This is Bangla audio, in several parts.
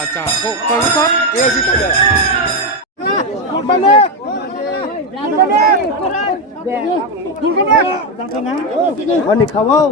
আচ্ছা কত Ani খাওয়াও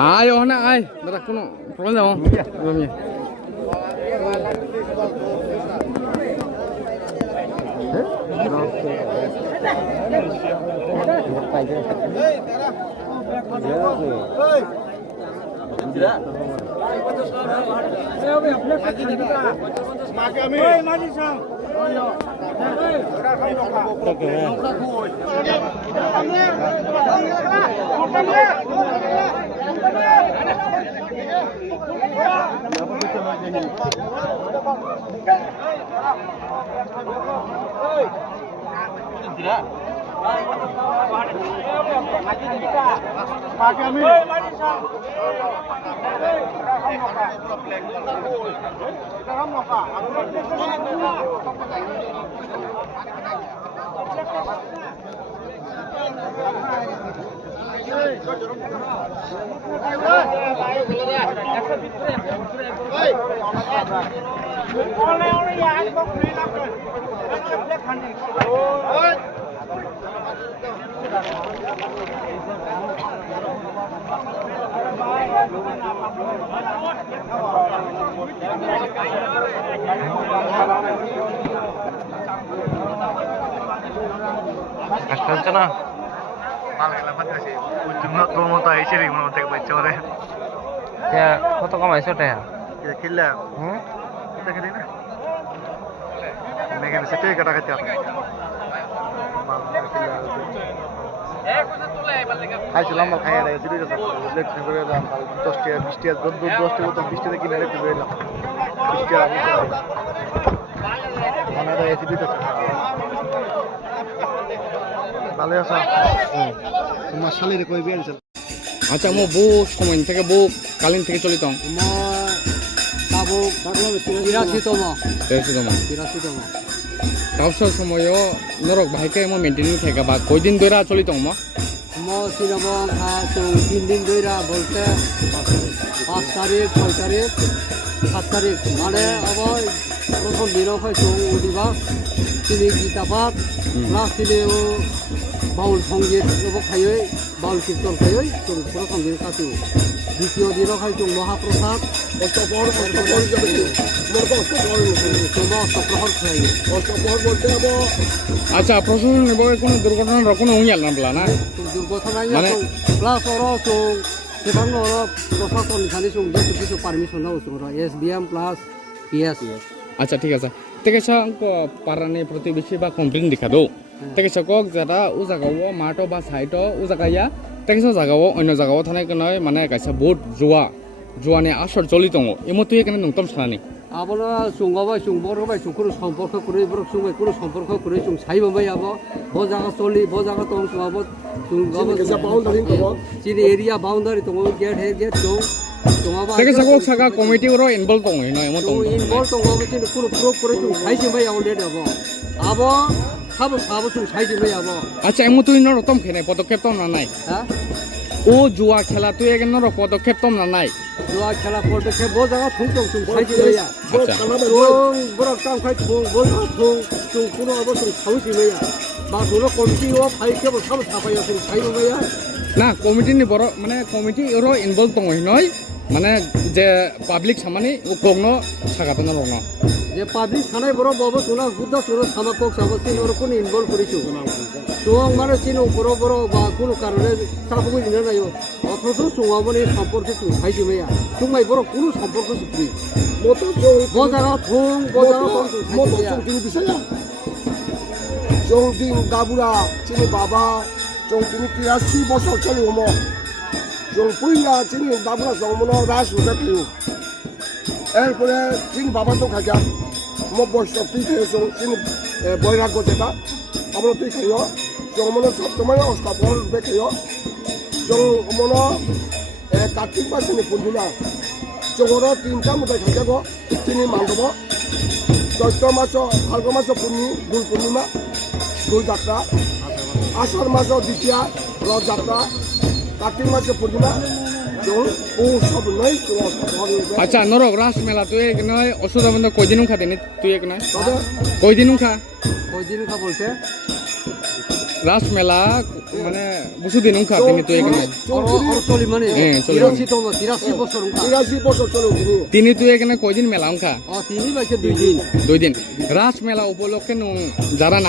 ayo na ay dadah kuno problem dong belumnya Asalnya na malah lapat kasih ujung nak promo tahu sih ring mau take baca orang ya foto kamu esok ya ya kila kita kali na mereka mesti kata kata hai sulam mal kaya ada jadi dah lek sebelum dah tostia bistia dostia itu bistia lagi lek sebelum bistia mana ada jadi dah ভালো আছো তোমার শালিরে কই বিয়ে দিছিল আচ্ছা মো বুক সময় থেকে বুক কালিন থেকে চলি তং মো তাবো ডাকলাম 83 তম 83 তম তাওসর সময়ও নরক ভাইকে মো মেইনটেইন থাকা বা কয়দিন ধরে চলি তং মো সিনবং খা তো 3 দিন ধরে বলতে 5 তারিখ 6 তারিখ 7 তারিখ মানে অবয় প্রথম দিনও হয় তো উদিবা তিনি গীতাপাঠ ক্লাস দিলেও বাউল সঙ্গীত খাইয়ে বাউল কীর্তন খাইয়ে जों প্রথম দিন কাটু দ্বিতীয় দিনও হয় जों মহাপ্রসাদ অষ্টপ্রহর আচ্ছা প্রশাসন নেব কোনো দুর্ঘটনার কোনো হুঁয়াল না না দুর্ঘটনা মানে প্লাস ওরা जों সেখান ওরা প্রশাসন এখানে जों যেহেতু কিছু পারমিশন দাও ওরা এসবিএম প্লাস পিএস আচ্ছা ঠিক আছে তেকেসা পারানি প্রতিবেশী বা কমপ্লেন দেখা দো তেকেসা কক যারা ও জায়গাও মাটো বা সাইটো ও জায়গায়া তেকেসা জায়গাও অন্য জায়গাও থানায় নয় মানে কাইসা বহুত জুয়ানি আসর চলি দङ এমতো এখানে নংতম সানানি আবলা সুঙ্গাবাই সুংবরবাই সুকুরু সম্পর্ক করে বরক সুঙ্গাই কোনো সম্পর্ক করে সুং সাইবাবাই আব ব জায়গা চলি ব জায়গা তং সুঙ্গাব সুঙ্গাব বাউন্ডারি কব চিনি এরিয়া বাউন্ডারি তং গেট হে গেট তং তেকেসা কক সাগা কমিটি ওর ইনভলভ দङ নয় এমতো ইনভলভ দङ চিনি পুরো প্রুফ করে সুং সাইজিবাই অলরেডি আব সাবো সুং সাইজিবাই আব আচ্ছা এমতো ইনর রতম খেনে পদক্ষেপ তম না নাই হ্যাঁ ও জুয়া খেলা তুই এখানে পদক্ষেপ তম না নাই জুয়া খেলা পদক্ষেপ বো জায়গা থুং থুং সুং সাইজিবাইয়া আচ্ছা থুং বরক কাম খাই থুং বো থুং সুং পুরো আব সুং সাউজিবাইয়া বা সুনো কমিটি ও ফাই কেবো সাবো সাফাইয়া সুং সাইবাইয়া না কমিটি নি বড় মানে কমিটি ওর ইনভলভ দङ নয় মানে যে পাবলিক সামানি ও কোন সাগাতন রং যে পাবলিক থানায় বড় বাবু সোনা বুদ্ধ সোনা সামা কক সাবস্তিন ওর কোন ইনভলভ করিছো সুং মানে চিনো বড় বড় বা কোনো কারণে সাবুক দিনা নাই অথচ সুঙাবনি সম্পর্কে সুং সাইজিবাইয়া সুংমাই বড় কোনো সম্পর্ক সুপ্রি মতো বজারা থুং বজারা থুং সাইজিবাইয়া চৌদিন দাবুরা চিনি বাবা চৌদিন 83 বছর চলে ওমো চৌপুইয়া চিনি দাবুরা জমনো রাস উঠে পেও এরপরে চিনি বাবা তো খাইয়া মো বয়স তুই খেয়েছো চিনি বৈরাগ্য যেটা আমরা তুই খাইও জমনো সপ্তময় অষ্টাপর রূপে খাইও জমনো কার্তিক মাস চিনি পূর্ণিমা জোর 3টা মতো খাইয়াব চিনি মানব চৈত্র মাস ফাল্গ মাস গুল পূর্ণিমা গুল যাত্রা আষাঢ় মাস দ্বিতীয়া রথ যাত্রা কার্তিক মাসে পূর্ণিমা ও সব নয় আচ্ছা নরক রাস মেলা তুই এক নয় অসুবিধা বন্ধ কয়দিন খা দিনি তুই এক নয় তবে কয়দিন খা কয়দিন খা বলতে রাস মেলা মানে বসুদিন খা দিনি তুই এক নয় চলি মানে হ্যাঁ, চলি। 83 বছর উনকা 83 বছর চলে তিনি তিনি তুই এখানে কয়দিন মেলা খা তিনি বাইছে 2 দিন 2 দিন রাস মেলা উপলক্ষে যারা নাই